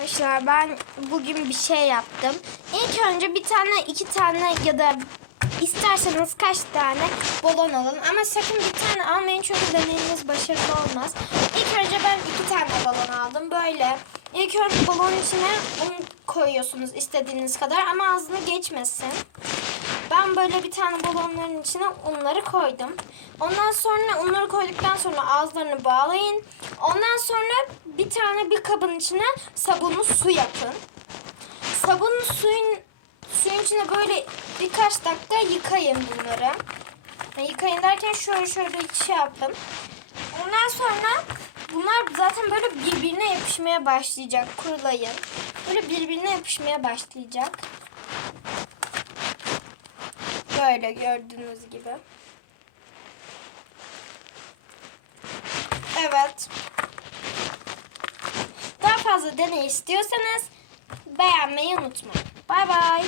Arkadaşlar ben bugün bir şey yaptım. İlk önce bir tane, iki tane ya da isterseniz kaç tane balon alın. Ama sakın bir tane almayın çünkü deneyiniz başarılı olmaz. İlk önce ben iki tane balon aldım. Böyle. İlk önce balonun içine un koyuyorsunuz istediğiniz kadar ama ağzını geçmesin. Ben böyle bir tane balonların içine unları koydum. Ondan sonra unları koyduktan sonra ağızlarını bağlayın. Ondan sonra bir tane bir kabın içine sabunlu su yapın. Sabunlu suyun suyun içine böyle birkaç dakika yıkayın bunları. Yani yıkayın derken şöyle şöyle şey yaptım. Ondan sonra bunlar zaten böyle birbirine yapışmaya başlayacak. Kurulayın. Böyle birbirine yapışmaya başlayacak. Böyle gördüğünüz gibi. Fazla deney istiyorsanız beğenmeyi unutmayın. Bay bay.